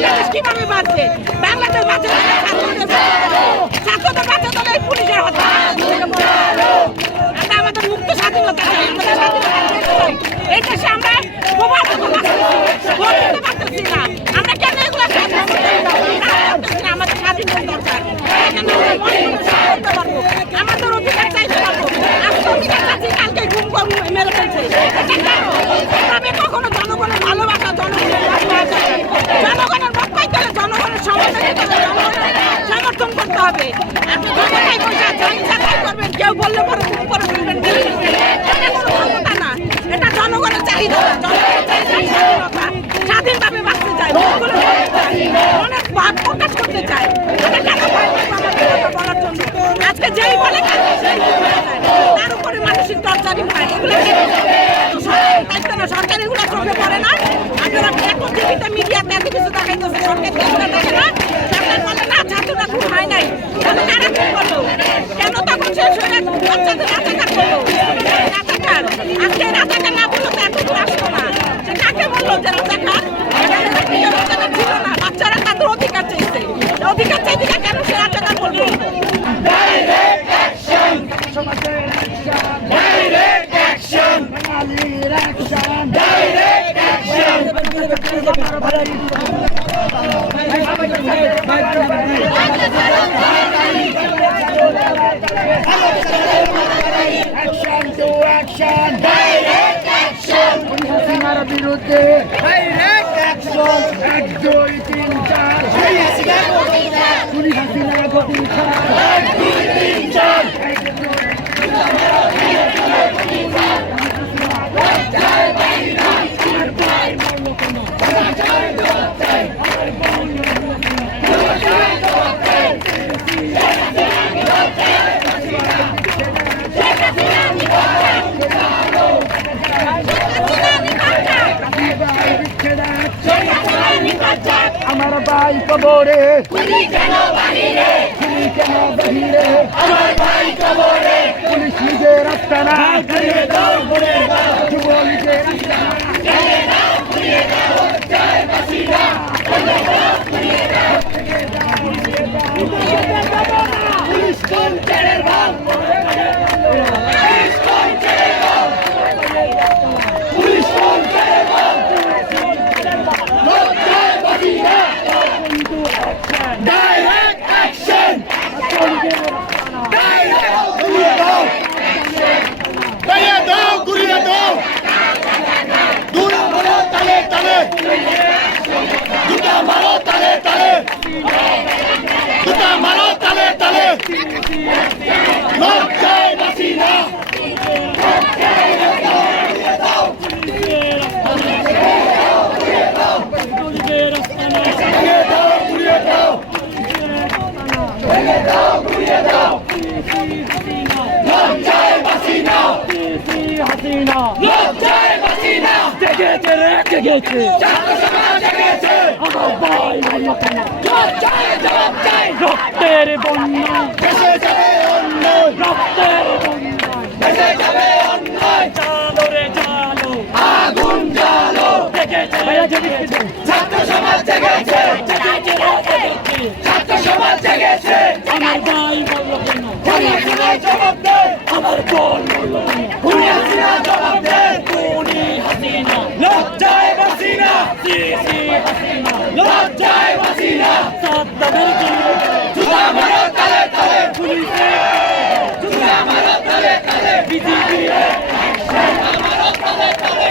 বাংলাদেশ কীভাবে বাঁচবে বাংলাদেশ বাঁচে ছাত্রদের বাঁচে তাহলে এই পুলিশের হাতে আমরা আমাদের মুক্ত স্বাধীনতা দেশে আমরা পারতেছি না। আমরা কেন এগুলো আমাদের স্বাধীনতা দরকার আমাদের অধিকার চাইতে পারব। আজকে অধিকার চাচ্ছি কালকে ঘুম মেরে ফেলছে। এটা কখনো আপনি জনতাই বসে ইচ্ছা তাই করবেন কেউ বললে স্বাধীনভাবে বাঁচতে চায় মনের ভাব প্রকাশ করতে চায়। রাজাকার করল রাজাকার আজকে রাজাকার না বলল তো এত দূর আসতো না। সে কাকে বলল যে রাজাকার ছিল না বাচ্চারা তাদের অধিকার চাইছে। অধিকার চাইতে কেন? সে রাজাকার বলব। Direct! Action! বিরুদ্ধে আমার ভাই কবরে। পুলিশ কেন বাহিরে? আমার ভাই কবরে। পুলিশ নিজের রাস্তা না। যুবলীগের রাস্তা পুলিশ কোন ছেড়ের ভাব পুলিশ কোন ছেড়ের ভাব লজ্জায় বাঁচি না ডাইরেক্ট অ্যাকশন ডাইরেক্ট গুলিয়ে দাও গুলিয়ে দাও গুলিয়ে দাও দুটা মারো তালে দুটা মারো তালে তালে। দুটা মারো তালে তালে। লজ্জায় বাঁচি না। গুলিয়ে জেগেছে রে জেগেছে রক্তের বন্যা রক্তের বন্যা সমাজ ছাত্র সমাজ জেগেছে আমার ভাই বলল কেন খুনি হাসিনা জবাব দে আমার বোন বলল কেন খুনি হাসিনা জবাব দে খুনি হাসিনা লজ্জায় বাঁচি না লজ্জায় বাঁচি না গুলি জুতা মারো, তালে তালে পুলিশে। জুতা মারো, তালে তালে বিজেপি বিএনপির তালে চাপ